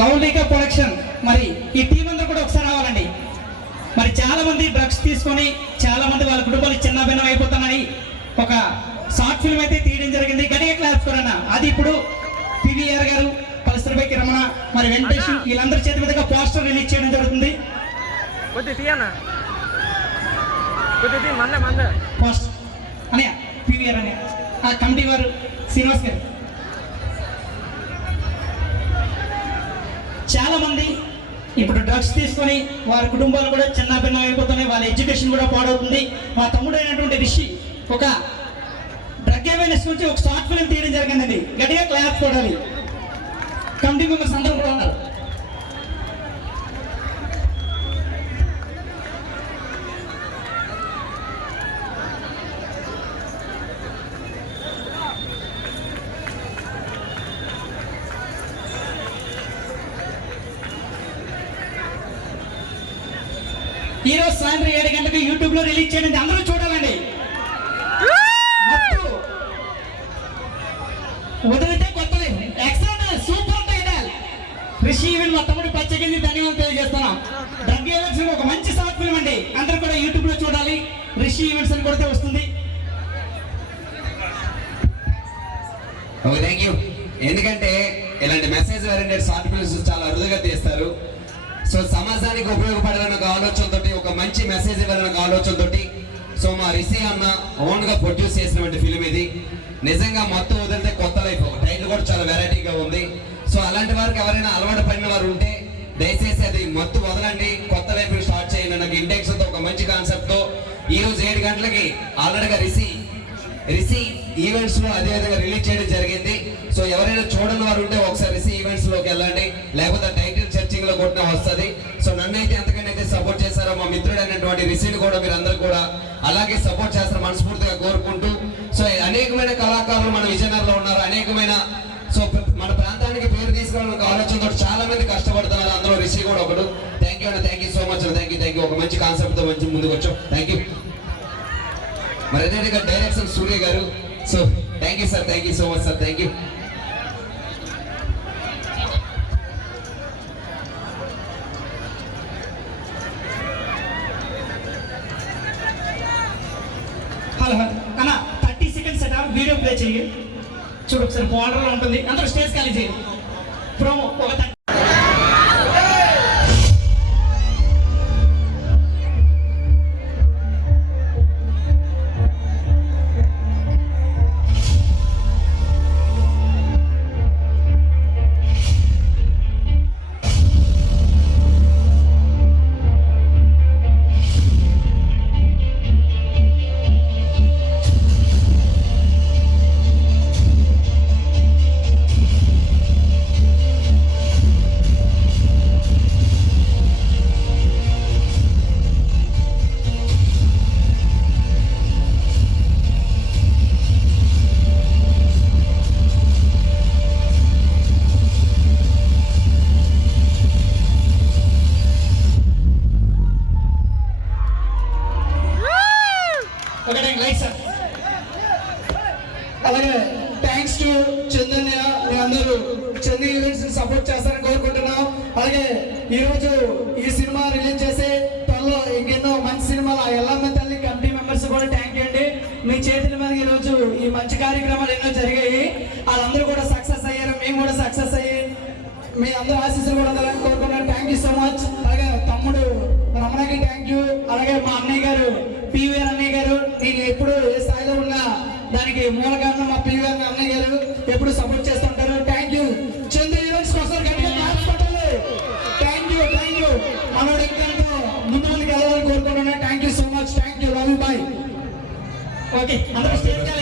లవ్లీగా production మరి ఈ team అందరూ కూడా ఒకసారి రావాలండి. మరి చాలా మంది డ్రగ్స్ తీసుకొని చాలా మంది వాళ్ళ కుటుంబాలు చిన్న భిన్నం అయిపోతున్నాయి. ఒక షార్ట్ ఫిల్మ్ అయితే తీయడం జరిగింది. గట్టిగా క్లాప్స్ కూడా. అది ఇప్పుడు పివిఆర్ గారు, పల్సర్బైకి రమణ, మరి వెంకటేష్ వీళ్ళందరి చేతి మీదుగా పోస్టర్ రిలీజ్ చేయడం జరుగుతుంది. పోస్టర్ అనే పివిఆర్ అనే ఆ కమిటీ వారు శ్రీనివాస్ గారు. చాలా మంది ఇప్పుడు డ్రగ్స్ తీసుకొని వారి కుటుంబాలు కూడా చిన్న భిన్నం అయిపోతున్నాయి. వాళ్ళ ఎడ్యుకేషన్ కూడా పాడవుతుంది. మా తమ్ముడు అయినటువంటి రిషి ఒక డ్రగ్ అవేర్నెస్ నుంచి ఒక షార్ట్ ఫిల్మ్ తీయడం జరిగింది. గట్టిగా క్లాప్ కొడాలి. కమిటీ మెంబర్స్ అందరూ కూడా ఉన్నారు. ఈరోజు సాయంత్రం 7 గంటలకు యూట్యూబ్ లో రిలీజ్ చేయండి. అందరూ చూడాలండి. వదిలితే కొత్తది excellent super title. Rishi event మా తమ్ముడు ప్రత్యేకించి ధన్యవాదాలు తెలియజేస్తున్నాం. డ్రగ్ ఈవెంట్స్ ఒక మంచి షార్ట్ ఫిల్మ్ అండి. అందరూ కూడా యూట్యూబ్ లో చూడాలి. రిషి ఈవెంట్స్ అని కొడితే వస్తుంది. Okay, thank you. ఎందుకంటే ఇలాంటి మెసేజ్ ఓరియంటెడ్ షార్ట్ ఫిల్మ్స్ చాలా అరుదుగా తీస్తారు. సో సమాజానికి ఉపయోగపడాలన్న ఆలోచనతో, ఒక మంచి మెసేజ్ ఇవ్వాలన్న ఆలోచనతో సో మా రిషి అన్న ఓన్ గా ప్రొడ్యూస్ చేసినటువంటి ఫిల్మ్ ఇది. నిజంగా మొత్తం వదిలితే కొత్త లైఫ్. టైటిల్ కూడా చాలా వెరైటీగా ఉంది. సో అలాంటి వారికి ఎవరైనా అలవాటు పడిన వారు ఉంటే దయచేసి అది మొత్తం వదలండి, కొత్త లైఫ్ స్టార్ట్ చేయండి. నాకు ఇంటెక్స్ తో ఒక మంచి కాన్సెప్ట్ తో ఈ రోజు 7 గంటలకి ఆల్రెడీగా రిషి ఈవెంట్స్ లో అదే విధంగా రిలీజ్ చేయడం జరిగింది. సో ఎవరైనా చూడని వారు ఉంటే ఒకసారి రిషి ఈవెంట్స్ లోకి వెళ్ళండి, లేకపోతే టైటిల్ సెర్చింగ్ లో కొట్టినా వస్తుంది. సో నన్నైతే ఎంతకైనా సపోర్ట్ చేశారో మా మిత్రుడైనటువంటి రిషిని కూడా మీరందరూ కూడా అలాగే సపోర్ట్ చేస్తారు మనస్ఫూర్తిగా కోరుకుంటూ. సో అనేకమైన కళాకారులు మన విజయనగరంలో ఉన్నారు. అనేకమైన సో మన ప్రాంతానికి పేరు తీసుకురావాలని ఆలోచనతో చాలా మంది కష్టపడుతున్నారు. అందులో రిషి కూడా ఒకడు. థ్యాంక్ యూ అండి, thank you so much. Thank you. ఒక మంచి కాన్సెప్ట్ తో మంచి ముందుకు వచ్చాం. Thank you. మరి అదేవిధంగా డైరెక్షన్ సూర్య గారు. So thank you sir, thank you so much sir, thank you. Hello అన్న 30 సెకండ్స్ సెటప్ వీడియో ప్లే చేయి. చూడు ఒకసారి బోర్డర్లో ఉంటుంది. అందరూ స్టేజ్ ఖాళీ చేయండి. ప్రోమో ఒక అలాగే థ్యాంక్స్ టు చందన్య. మీ అందరూ చందీ ఈవెంట్స్ సపోర్ట్ చేస్తారని కోరుకుంటున్నాం. అలాగే ఈరోజు ఈ సినిమా రిలీజ్ చేసే త్వరలో ఇంకెన్నో మంచి సినిమాలు ఎల్లమ్మ తల్లి కమిటీ మెంబర్స్ కూడా థ్యాంక్ యూ అండి. మీ చేతుల మీద ఈరోజు ఈ మంచి కార్యక్రమాలు ఎన్నో జరిగాయి. వాళ్ళందరూ కూడా సక్సెస్ అయ్యారు. మేము కూడా సక్సెస్ అయ్యి మీ అందరూ ఆశీస్సులు కూడా ఉండాలని కోరుకుంటున్నాను. Thank you so much. అలాగే తమ్ముడు రమణకి థ్యాంక్ యూ. అలాగే మా అన్నయ్య గారు పివిఆర్ అన్నయ్య గారు, నేను ఎప్పుడు ఏ స్థాయిలో ఉన్నా దానికి మూల కారణం మా పివిఆర్ అన్నయ్య గారు ఎప్పుడు సపోర్ట్ చేస్తుంటారు. Thank you. చంద్ర ఈవెంట్స్ కోసం థ్యాంక్ యూ. మనోడు ఇంకా ముందు ముందుకు వెళ్ళాలని కోరుకుంటున్నాను. Thank you so much. Thank you. Love you. Bye. Okay, అందరూ స్టేజ్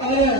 అలాగే